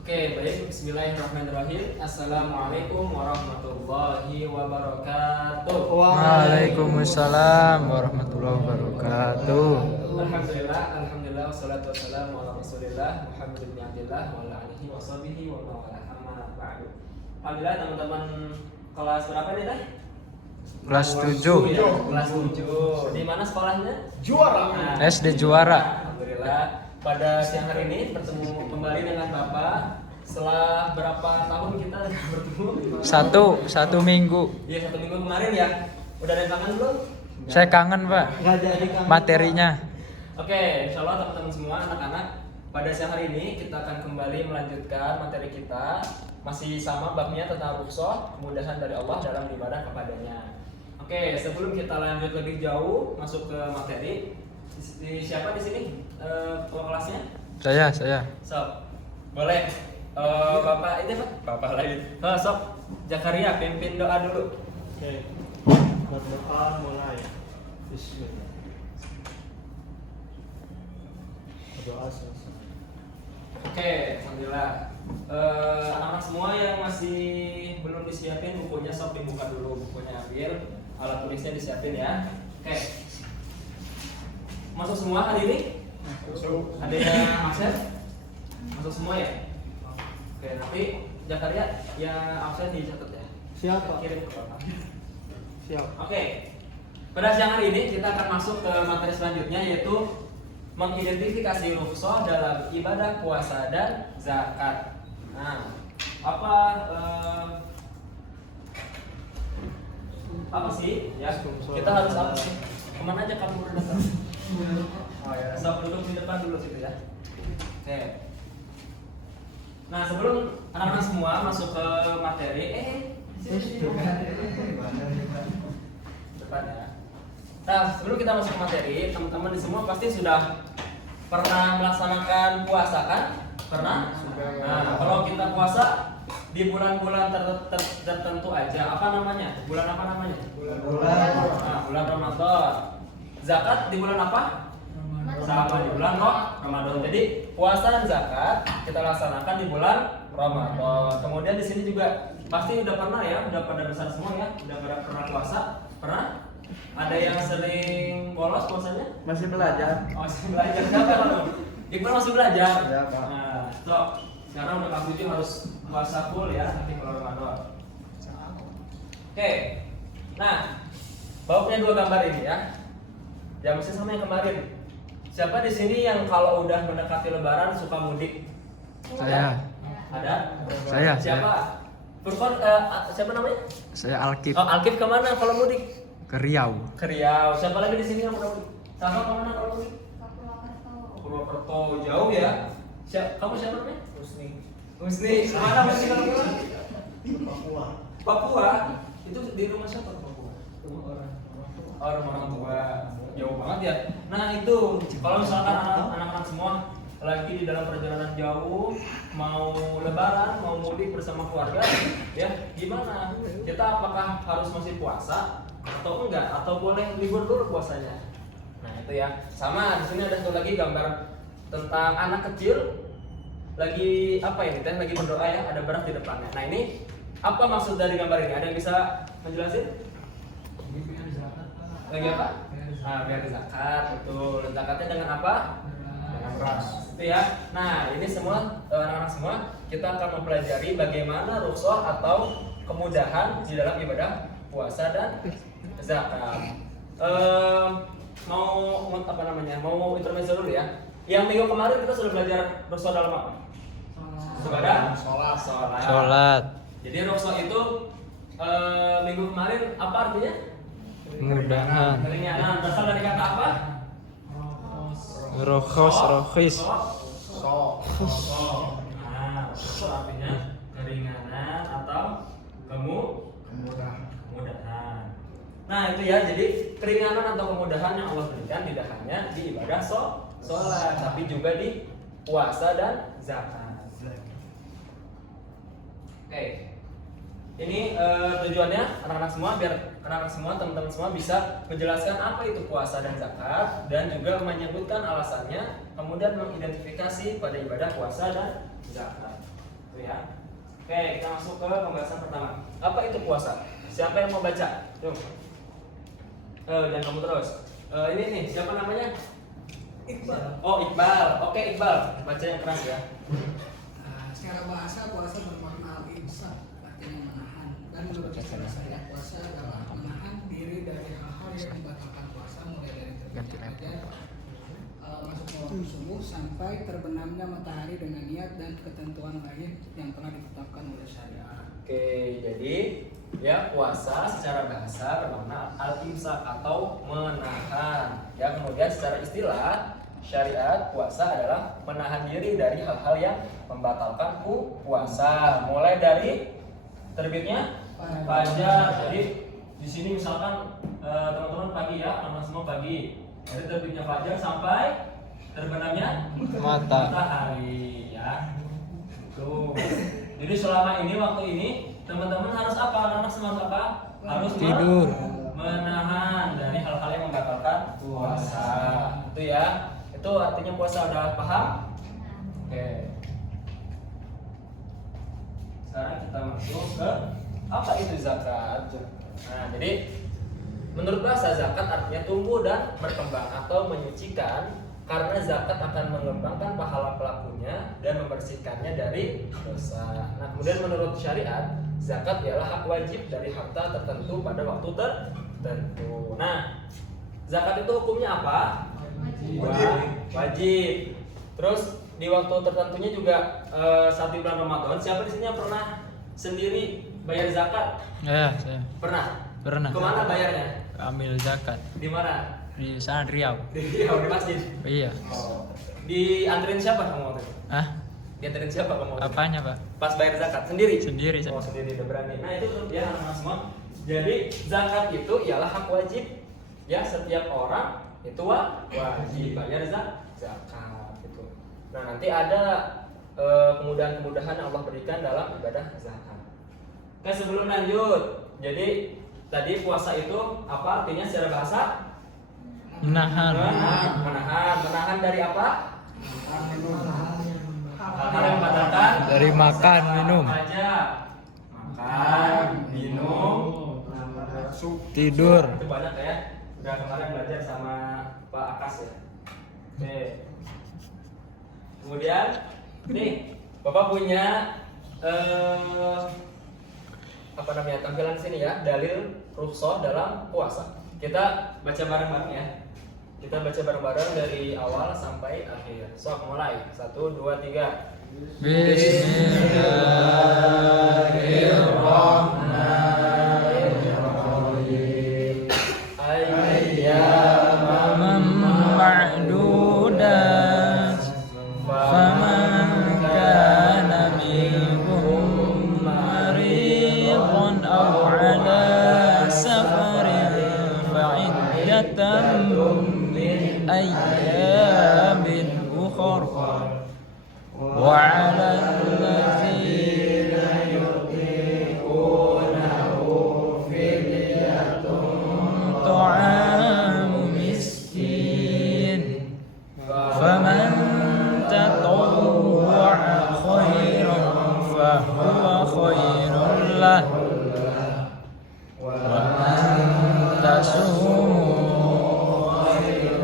Oke, baik. Bismillahirrahmanirrahim. Assalamualaikum warahmatullahi wabarakatuh. Waalaikumsalam warahmatullahi wabarakatuh. Alhamdulillah, wassalatu wassalamu ala Rasulillah Muhammad bin Abdillah wa ala alihi wa sahbihi wa man wala amma ba'du. Alhamdulillah teman-teman kelas berapa nih, Teh? Kelas 7. Ya, kelas 7. Di mana sekolahnya? Juara. SD Juara. Alhamdulillah. Pada siang hari ini bertemu kembali dengan Bapak. Setelah berapa tahun kita bertemu? Satu minggu. Iya, 1 minggu kemarin ya. Udah ada yang kangen belum? Saya kangen, Pak. Nggak jadi kangen. Materinya. Oke, insya Allah teman-teman semua anak-anak, pada siang hari ini kita akan kembali melanjutkan materi kita. Masih sama babnya tentang rukhsah, kemudahan dari Allah dalam ibadah kepadanya. Oke, sebelum kita lanjut lebih jauh masuk ke materi, siapa di sini ketua kelasnya? Saya. Sob, boleh Bapak ini Pak? Bapak lagi. Sob, Zakaria pimpin doa dulu. Oke. Berdoa mulai. Bismillah. Berdoa selesai. Oke, alhamdulillah. Anak-anak semua yang masih belum disiapin bukunya, sob dibuka dulu, bukunya ambil, alat tulisnya disiapin ya. Oke. Masuk semua hari ini? Masuk. Ada yang absen? Masuk semua ya? Oke, nanti Zakaria yang absen dicatat ya. Siapa? Kirim ke Bapak. Siap. Oke. Pada siang hari ini kita akan masuk ke materi selanjutnya, yaitu mengidentifikasi rukhsah dalam ibadah puasa dan zakat. Nah, apa sih ya? Kita harus apa sih? Kemana aja kamu udah datang? Oh ya, stop duduk di depan dulu situ ya. Oke. Nah, sebelum anak-anak semua masuk ke materi, depan ya. Nah, sebelum kita masuk ke materi, teman-teman di semua pasti sudah pernah melaksanakan puasa kan? Pernah? Nah, kalau kita puasa di bulan-bulan tertentu aja, apa namanya? Bulan apa namanya? Nah, bulan Ramadan. Zakat di bulan apa? Sama di bulan Ramadan. Jadi puasa dan zakat kita laksanakan di bulan Ramadan. Kemudian di sini juga pasti udah pernah ya, udah pada besar semua ya, udah pada pernah puasa, pernah? Ada yang sering bolos puasanya? Masih belajar. Oh, masih belajar. Siapa kamu? Iqbal masih belajar. Ya, Pak. Nah, stop. Sekarang udah kamu harus puasa full ya nanti kalau Ramadan. Oke. Nah, Bapak punya 2 gambar ini ya. Ya mesti sama yang kemarin. Siapa di sini yang kalau udah mendekati Lebaran suka mudik? Saya. Ada? Saya. Siapa? Furqan, siapa namanya? Saya Alkif Oh, Alkif kemana kalau mudik? ke Riau. Ke Riau. Siapa lagi di sini yang udah mudik? Sama kemana kalau mudik? Purwokerto. Jauh ya? Kamu siapa namanya? Husni. Kemana Husni kalau pulang? Papua. Papua. Itu di rumah siapa ke Papua? Rumah orang tua. Jauh banget ya. Nah itu kalau misalkan anak-anak semua lagi di dalam perjalanan jauh, mau lebaran, mau mudik bersama keluarga, ya gimana? Kita apakah harus masih puasa atau enggak? Atau boleh libur dulu puasanya? Nah itu ya. Sama di sini ada satu lagi gambar tentang anak kecil lagi apa ini? Teh lagi berdoa ya. Ada beras di depannya. Nah ini apa maksud dari gambar ini? Ada yang bisa menjelasin? Lagi apa? Nah, biar zakat, betul. Zakatnya dengan apa? Dengan beras. Itu ya. Nah, ini semua anak-anak semua kita akan mempelajari bagaimana rukhsah atau kemudahan di dalam ibadah puasa dan zakat. Mau apa namanya? Mau intermezzo dulu ya. Yang minggu kemarin kita sudah belajar rukhsah dalam apa? Ibadah sholat. Jadi rukhsah itu minggu kemarin apa artinya? Kemudahan. Keringanan. Berasal dari kata apa? Rokhis. Nah, itu artinya keringanan atau kemudahan. Nah, itu ya. Jadi keringanan atau kemudahan yang Allah berikan tidak hanya di ibadah sholat, tapi juga di puasa dan zakat. Oke. Ini tujuannya anak-anak semua biar anak-anak semua, teman-teman semua bisa menjelaskan apa itu puasa dan zakat dan juga menyebutkan alasannya, kemudian mengidentifikasi pada ibadah puasa dan zakat. Itu ya. Oke, kita masuk ke pembahasan pertama. Apa itu puasa? Siapa yang mau baca? Yuk. Dan kamu terus. Ini nih, siapa namanya? Iqbal. Oh, Iqbal. Oke, Iqbal. Baca yang keras ya. Secara bahasa puasa bermakna al-imsak, artinya menahan. Dan menurut istilah saya puasa adalah menahan diri dari hal-hal yang membatalkan puasa, mulai dari terbitnya fajar, masuknya waktu subuh sampai terbenamnya matahari dengan niat dan ketentuan lain yang telah ditetapkan oleh syariat. Oke, jadi ya puasa secara bahasa bermakna al-imsak atau menahan. Ya, kemudian secara istilah syariat puasa adalah menahan diri dari hal-hal yang membatalkan puasa. Mulai dari terbitnya fajar. Jadi di sini misalkan teman-teman pagi ya, teman-teman semua pagi. Dari terbitnya fajar sampai terbenamnya matahari ya. Tuh. Jadi selama ini waktu ini teman-teman harus apa? Anak-anak semua harus apa? Harus Tidur. menahan dari hal-hal yang membatalkan puasa. Itu ya. Itu artinya puasa, udah paham? Oke. Sekarang kita masuk ke apa itu zakat. Nah, jadi menurut bahasa zakat artinya tumbuh dan berkembang atau menyucikan, karena zakat akan mengembangkan pahala pelakunya dan membersihkannya dari dosa. Nah, kemudian menurut syariat, zakat ialah hak wajib dari harta tertentu pada waktu tertentu. Nah, zakat itu hukumnya apa? Wajib. Terus di waktu tertentunya juga saat di bulan Ramadan. Siapa di sini yang pernah sendiri bayar zakat? Ya, saya Pernah. pernah. Kemana bayarnya? Ambil zakat Di mana? di sana Riau. Di masjid. Iya. Oh. Dianterin siapa kamu waktu itu? Ah, Dianterin siapa kamu waktu itu? apanya, Pak? Pas bayar zakat sendiri? Sendiri, Oh, saya. sendiri, udah berani. Nah, itu ya anak-anak semua. Jadi zakat itu ialah hak wajib ya setiap orang itu wajib bayar zakat gitu. Nah, nanti ada kemudahan-kemudahan yang Allah berikan dalam ibadah zakat. Oke, sebelum lanjut, jadi tadi puasa itu apa artinya secara bahasa? Menahan. Menahan dari apa? Hal-hal yang membatalkan Dari makan, minum. Apa aja? Makan, minum, Tidur. itu banyak ya. Udah kemarin belajar sama Pak Akas ya. Oke. Kemudian nih, Bapak punya apa namanya tampilan sini ya, dalil rukhsah dalam puasa. Kita baca bareng-bareng ya. Kita baca bareng-bareng dari awal sampai akhir. Sok mulai. 1, 2, 3. Bismillahirrahmanirrahim. Ayyaman ma'dudat. Faman kana minkum maridan aw ala safarin fa'iddatan min ayyamin ukhra. وعلى الذين يطيقونه فدية طعام مسكين فمن تطوع خيرا فهو خير له وأن تصوموا خير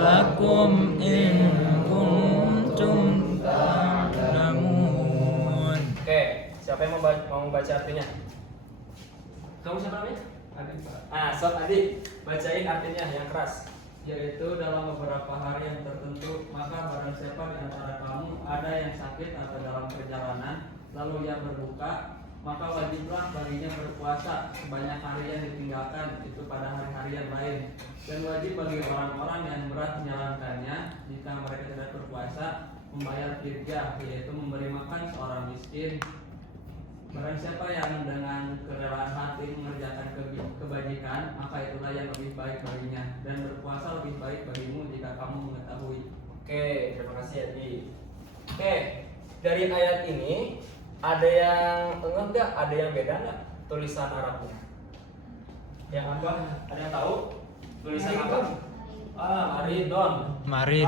لكم إن كنتم تعلمون. Oke, siapa yang mau baca artinya? Kamu siapa namanya? Adi. Ah, sob Adi, bacain artinya yang keras. Yaitu dalam beberapa hari yang tertentu, maka barang siapa di antara kamu ada yang sakit atau dalam perjalanan, lalu ia berbuka, maka wajiblah baginya berpuasa sebanyak hari yang ditinggalkan itu pada hari-hari yang lain. Dan wajib bagi orang-orang yang berat menjalankannya jika mereka tidak berpuasa membayar fidyah, yaitu memberi makan seorang miskin. Barang siapa yang dengan kerelaan hati mengerjakan kebajikan, maka itulah yang lebih baik baginya, dan berpuasa lebih baik bagimu jika kamu mengetahui. Oke, terima kasih Adi. Oke, dari ayat ini ada yang enggak? Ada yang beda nggak tulisan Arabnya? Yang apa? Ada yang tahu? Tulisan apa? Maridon. Marid.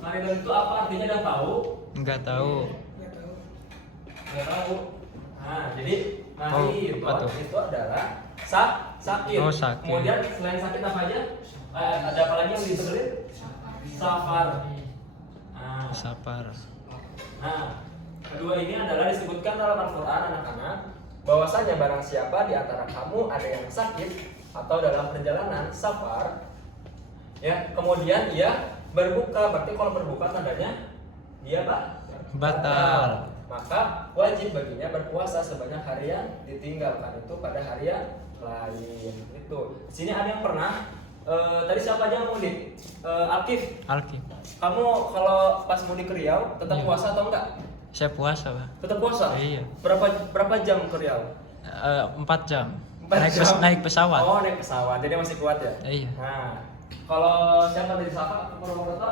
Maridon itu apa artinya? Ada tahu? Enggak tahu. Nggak tahu. Nah, jadi maridon apa tuh? itu adalah sakit. Oh, sakit. Kemudian selain sakit apa aja? Ada apa lagi yang disebutin? Safar. Sapar. Nah, kedua ini adalah disebutkan dalam Al-Quran anak-anak bahwasanya barang siapa di antara kamu ada yang sakit atau dalam perjalanan safar, ya, kemudian ia berbuka, berarti kalau berbuka tandanya dia Batal. maka wajib baginya berpuasa sebanyak hari yang ditinggalkan itu pada hari yang lain. Itu. Di sini ada yang pernah tadi siapa aja yang mudik? Alkif. Alki. Kamu kalau pas mudik ke Riau tetap Iya. puasa atau enggak? Saya puasa, Pak. Tetap puasa. Iya. Berapa jam ke Riau? 4 jam. 4 jam. Naik pesawat. Oh, naik pesawat. Jadi masih kuat ya? Iya. Nah, kalau siapa dari Safa Purwokerto?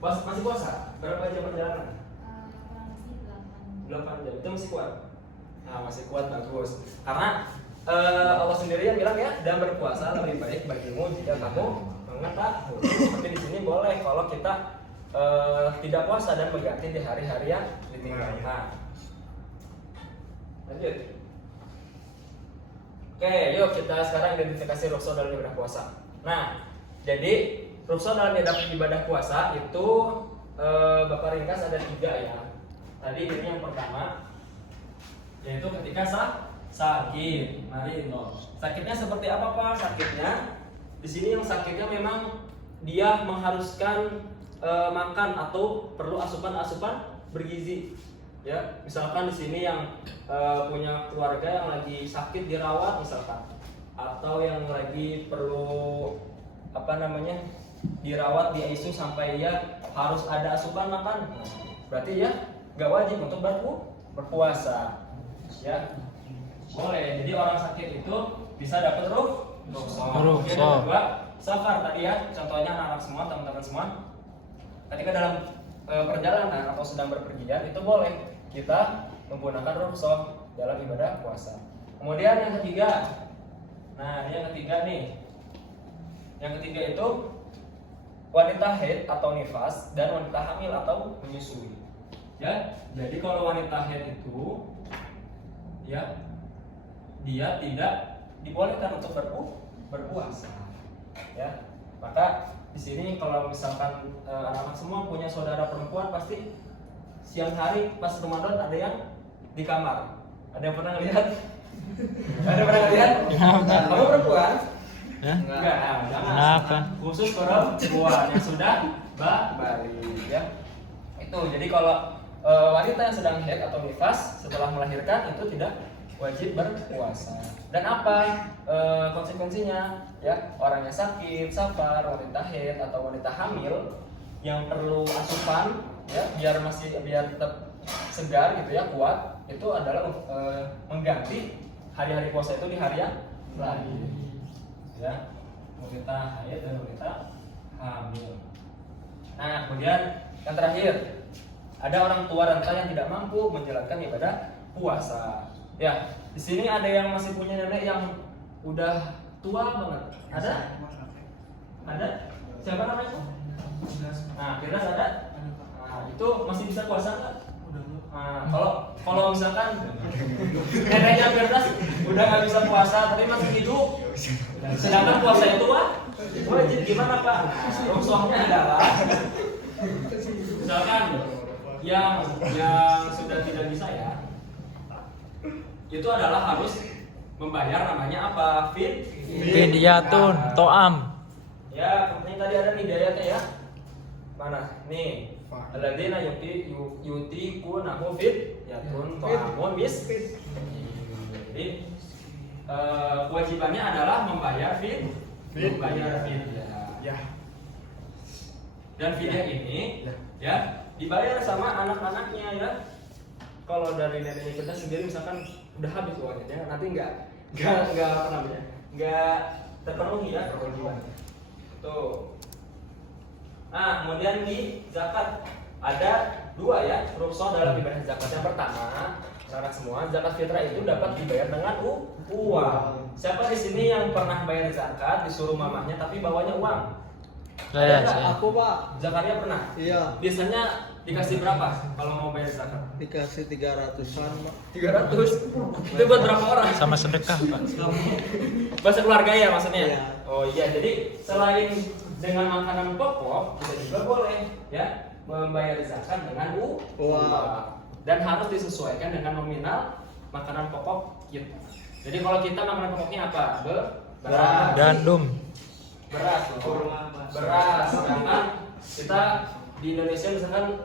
Masih puasa? Berapa jam perjalanan? 8 jam. Itu masih kuat. Nah, masih kuat, bagus. Karena Allah sendiri yang bilang ya, dan berpuasa lebih baik bagimu jika kamu mengetahui. Tapi di sini boleh kalau kita tidak puasa dan mengganti di hari-hari yang ditinggalkan. Lanjut. Oke, yuk kita sekarang identifikasi rukso dalam ibadah puasa. Nah, jadi rukso dalam ibadah puasa itu Bapak ringkas ada 3 ya. Tadi ini yang pertama, yaitu ketika sakit. Mari no. Sakitnya seperti apa Pak? Sakitnya di sini yang sakitnya memang dia mengharuskan makan atau perlu asupan bergizi. Ya, misalkan di sini yang punya keluarga yang lagi sakit dirawat misalkan, atau yang lagi perlu dirawat di ICU sampai ya harus ada asupan makan. Berarti ya nggak wajib untuk berpuasa. Ya, boleh. Jadi orang sakit itu bisa dapat rukso. Kemudian yang kedua, safar tadi ya, contohnya anak-anak semua, teman-teman semua. Ketika dalam perjalanan atau sedang berpergian itu boleh kita menggunakan rukso dalam ibadah puasa. Kemudian yang ketiga, nah ini yang ketiga nih. Yang ketiga itu wanita haid atau nifas dan wanita hamil atau menyusui. Ya, jadi kalau wanita haid itu ya dia tidak dibolehkan untuk berpuasa. Ya, maka di sini kalau misalkan anak-anak semua punya saudara perempuan pasti siang hari pas Ramadan ada yang di kamar. Ada yang pernah lihat? Ada pernah lihat? Kamu perempuan? Ya? Enggak, jangan. Kenapa? Khusus perempuan yang sudah balik ya. Itu. Jadi kalau wanita yang sedang haid atau nifas setelah melahirkan itu tidak wajib berpuasa. Dan apa konsekuensinya? Ya, orang yang sakit, safar, wanita haid atau wanita hamil yang perlu asupan ya biar tetap segar gitu ya, kuat, itu adalah mengganti hari-hari puasa itu di hari yang lain. Ya, wanita haid dan wanita hamil. Nah, kemudian yang terakhir, ada orang tua renta yang tidak mampu menjalankan ibadah puasa. Ya, di sini ada yang masih punya nenek yang udah tua banget. Ada? Ada? Siapa namanya? Nah, Firdaus ada? Nah, itu masih bisa puasa nggak? Nah, kalau misalkan neneknya Firdaus udah nggak bisa puasa tapi masih hidup, sedangkan puasa itu wajib, gimana Pak? Ruksohnya adalah misalkan yang sudah tidak bisa ya, itu adalah harus membayar namanya apa? Fidyatun to'am. Ya, ini tadi ada hidayatnya ya. Mana? Nih. Alladzina yutiqunahu fidyatun to'amun miskin. Jadi kewajibannya adalah membayar fidyah. Ya. Dan fidyah ini ya dibayar sama anak-anaknya ya. Kalau dari neneknya kita sendiri misalkan udah habis uangnya, nanti nggak terpenuhi ya kewajibannya. Tuh. Nah, kemudian di zakat ada 2 ya rukso dalam ibadah zakat. Yang pertama, anak semua, zakat fitrah itu dapat dibayar dengan uang. Siapa di sini yang pernah bayar zakat disuruh mamahnya tapi bawanya uang? Saya. Aku Pak. Zakatnya pernah? Iya. Biasanya dikasih berapa kalau mau bayar zakat? Dikasih 300-an, Mak. 300. Itu buat berapa orang? Sama sedekah, Pak. Bahasa keluarga ya maksudnya? Iya. Oh iya, jadi selain dengan makanan pokok, kita juga boleh ya membayar zakat dengan uang. Dan harus disesuaikan dengan nominal makanan pokok kita. Jadi kalau kita makanan pokoknya apa? Beras. Gandum. Beras loh. Beras. Sedangkan kita di Indonesia misalkan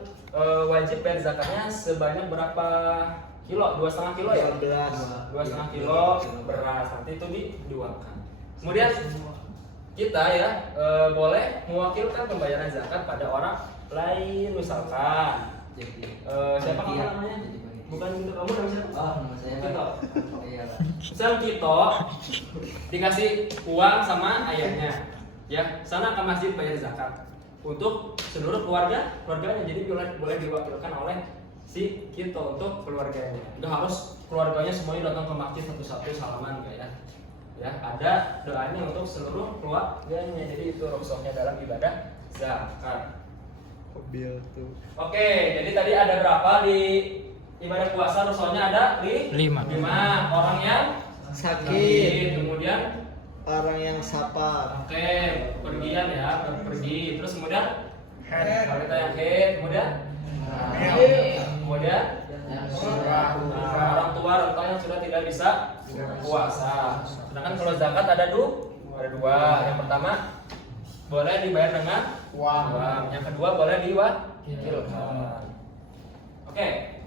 wajib bayar zakatnya sebanyak berapa kilo? 2,5 kilo ya? 2,5 kilo beras. Nanti itu diuangkan. Kemudian kita ya boleh mewakilkan pembayaran zakat pada orang lain, misalkan siapa kamu namanya? Bukan itu kamu namanya siapa? Oh, nama saya Kito. Iya, Pak. Misal Kito dikasih uang sama ayahnya, ya sana ke masjid bayar zakat untuk seluruh keluarganya. Jadi boleh diwakilkan oleh si Kito untuk keluarganya. Nggak harus keluarganya semuanya datang ke masjid satu-satu salaman enggak ya? Ya ada doanya untuk seluruh keluarganya. Jadi itu rukshohnya dalam ibadah zakat. Mobil tuh. Oke, jadi tadi ada berapa di ibadah puasa? Rukshohnya ada 5. 5. Orang yang Sakit. kemudian Orang yang sapar. oke, pergian ya, pergi. Terus kemudian wanita yang haid, kemudian kemudian orang tua renta yang sudah tidak bisa puasa. Sedangkan kalau zakat ada dua. Yang pertama boleh dibayar dengan uang. Yang kedua boleh diwakilkan. Oke.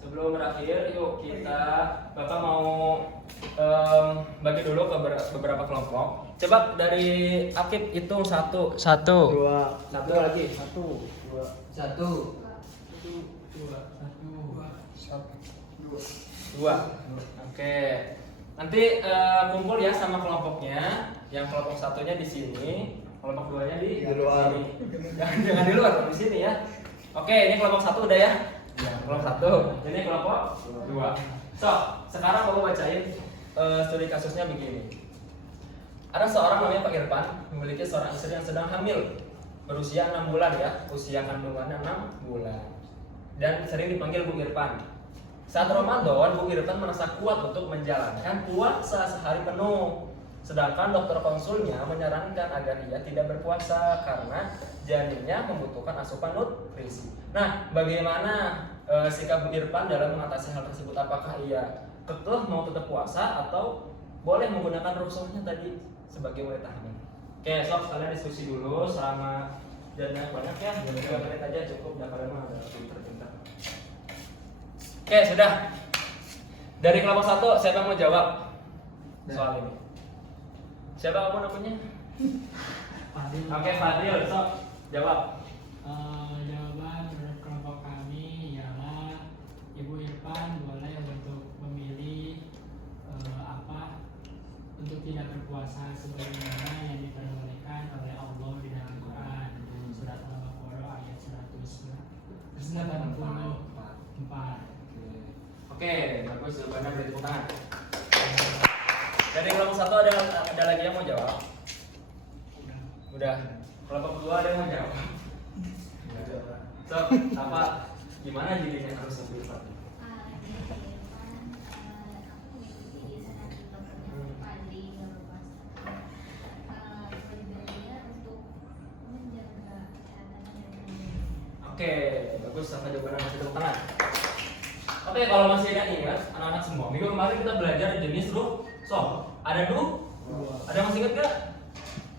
Sebelum berakhir, yuk kita Bapak mau bagi dulu ke beberapa kelompok. Coba dari Akib hitung 1, 1. 2. 1 lagi, 1, 2, 1. 2. Oke. Nanti kumpul ya sama kelompoknya. Yang kelompok satunya di sini, kelompok duanya di luar. sini. Jangan di luar, di sini ya. Oke, ini kelompok 1 udah ya. Kelompok 1. Ini kelompok 2. So, sekarang mau bacain studi kasusnya begini. Ada seorang namanya Pak Irfan, memiliki seorang istri yang sedang hamil, berusia 6 bulan ya, usia kandungannya 6 bulan, dan sering dipanggil Bu Irfan. Saat Ramadan, Bu Irfan merasa kuat untuk menjalankan puasa sehari penuh. Sedangkan dokter konsulnya menyarankan agar ia tidak berpuasa karena janinnya membutuhkan asupan nutrisi. Nah, bagaimana sikap Bu Irfan dalam mengatasi hal tersebut? Apakah ia kekeh mau tetap puasa atau boleh menggunakan rukshohnya tadi sebagai wanita hamil? Oke, sob kalian diskusi dulu selama jangan banyak ya, 3 menit aja cukup. Dah kalian mah ada pinter-pinter. Oke, sudah. Dari kelompok 1, siapa yang mau jawab soal ini? Siapa kamu namanya? Fadil. Oke, Fadil, sok jawab. Jawaban menurut kelompok kami ialah Ibu Irfan boleh untuk memilih untuk tidak berpuasa sebagaimana yang diperbolehkan oleh Allah di dalam Quran, surat Al-Baqarah ayat 184. Oke, bagus jawabannya, beri tepuk tangan. Dari kelompok 1 ada lagi yang mau jawab? Udah. Kelompok 2 ada yang mau jawab? So, apa gimana jadinya harus lebih cepat? Oke, bagus sampai jawabannya, masih tepuk tangan. Oke, kalau masih ada ingat anak-anak semua, minggu kemarin kita belajar jenis rukshoh. Ada ada yang masih ingat gak?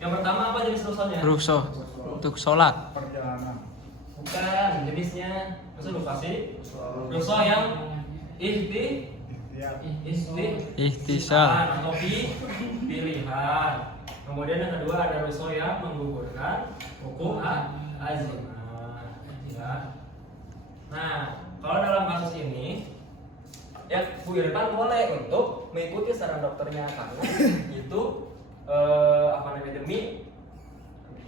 Yang pertama apa jenis rukshohnya? Rukshoh untuk sholat. Perjalanan. Bukan, jenisnya maksud lu kasih rukshoh yang Ihtisal. atau pilihan. Kemudian yang kedua ada rukshoh yang menggugurkan hukum azimah. Ya. Nah, kalau dalam kasus ini ya Bu Irfan boleh untuk mengikuti saran dokternya karena itu demi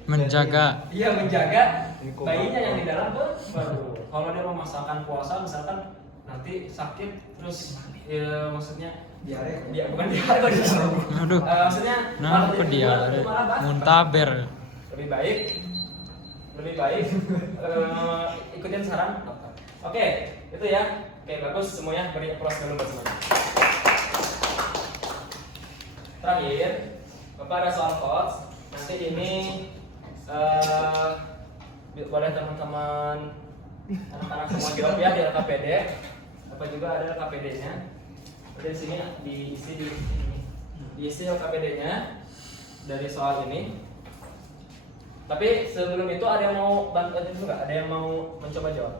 Menjaga. iya menjaga bayinya yang di dalam baru. Kalau dia memaksakan puasa misalkan nanti sakit terus ya, maksudnya bukan diare Aduh. maksudnya Nah, apa dia? malah bahaya. Muntaber. Lebih baik lebih baik ikutin saran dokter. Oke, itu ya. Oke, bagus semuanya, beri applause dulu buat semuanya. Terakhir, Bapak ada soal coach. Nanti ini boleh teman-teman anak-anak semua jawab ya di LKPD. Apa juga ada LKPD-nya. Di sini diisi LKPD-nya dari soal ini. Tapi sebelum itu ada yang mau bantu juga? Ada yang mau mencoba jawab?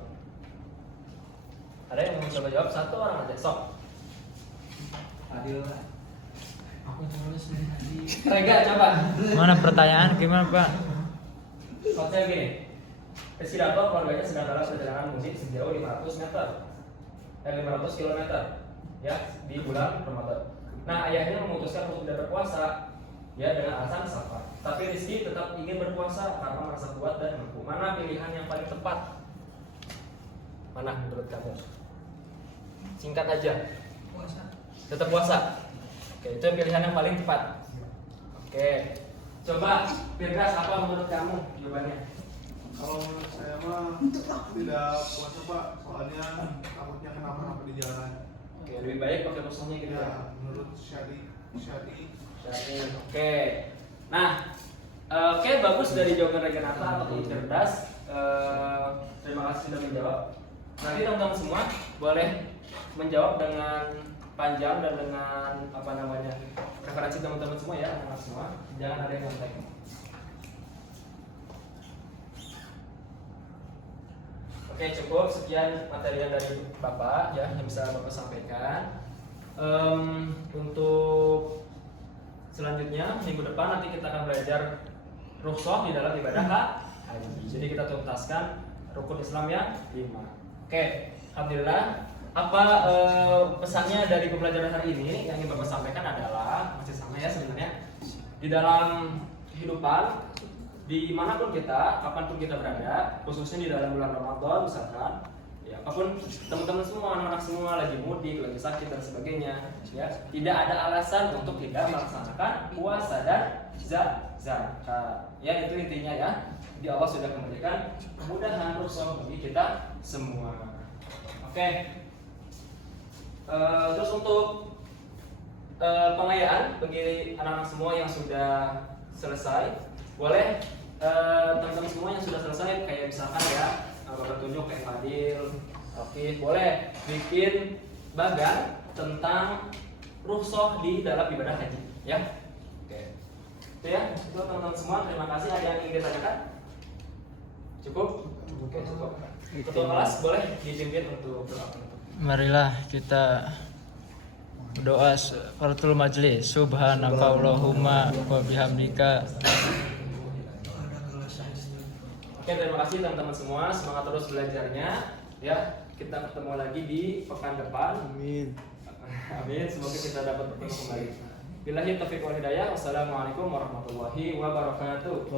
Ada yang mau mencoba jawab? Satu orang aja, sok. Adil. Aku terus dari tadi. Rega, coba. Mana pertanyaan gimana Pak? Konsep gini. Presiden keluarganya sedang dalam perjalanan mudik sejauh 500 meter. 500 km ya di bulan Ramadan. Nah, ayahnya memutuskan untuk tidak berpuasa ya dengan alasan safar. Tapi Rizky tetap ingin berpuasa karena merasa kuat dan mampu. Mana pilihan yang paling tepat? Mana menurut kamu? Singkat aja. Puasa. Tetap puasa. Oke, itu pilihan yang paling tepat. Oke. Coba Firdaus, apa menurut kamu jawabannya? Kalau menurut saya mah tidak puasa Pak, soalnya takutnya kenapa-napa di jalan. Oke, lebih baik pakai rusuhnya gitu ya. Ya, menurut Syadi. Oke. Nah, oke, bagus dari jawaban Reganata atau Firdaus. Terima kasih sudah menjawab. Nanti teman-teman semua boleh menjawab dengan panjang dan dengan apa namanya referensi teman-teman semua ya, anak semua. Jangan ada yang ngontek. Oke, cukup sekian materi yang dari Bapak ya yang bisa Bapak sampaikan. Untuk selanjutnya minggu depan nanti kita akan belajar rukhsah di dalam ibadah haji. Jadi kita tuntaskan rukun Islam yang 5. Oke, alhamdulillah. Apa pesannya dari pembelajaran hari ini yang ingin Bapak sampaikan adalah masih sama ya sebenarnya. Di dalam kehidupan dimanapun kita, kapanpun kita berada, khususnya di dalam bulan Ramadan misalkan, ya apapun teman-teman semua, anak-anak semua lagi mudik, lagi sakit dan sebagainya, ya tidak ada alasan untuk tidak melaksanakan puasa dan zakat. Ya itu intinya ya. Di Allah sudah memberikan kemudahan rukhsah bagi kita semua. Oke. Terus untuk pengayaan bagi anak-anak semua yang sudah selesai, boleh teman-teman semua yang sudah selesai kayak misalkan ya Bapak tunjuk kayak Fadil, oke, boleh bikin bagan tentang rukhsah di dalam ibadah haji, ya. Oke. Itu ya, itu teman-teman semua. Terima kasih. Ada yang ingin ditanyakan? Cukup? Oke, cukup. Ketua kelas boleh dipimpin untuk doa penutup. Marilah kita berdoa sepertul majlis. Subhanakallahumma wa bihamdika. Oke, terima kasih teman-teman semua. Semangat terus belajarnya. Ya, kita ketemu lagi di pekan depan. Amin. Amin. Semoga kita dapat bertemu kembali. Billahi taufiq wal hidayah. Wassalamualaikum warahmatullahi wabarakatuh.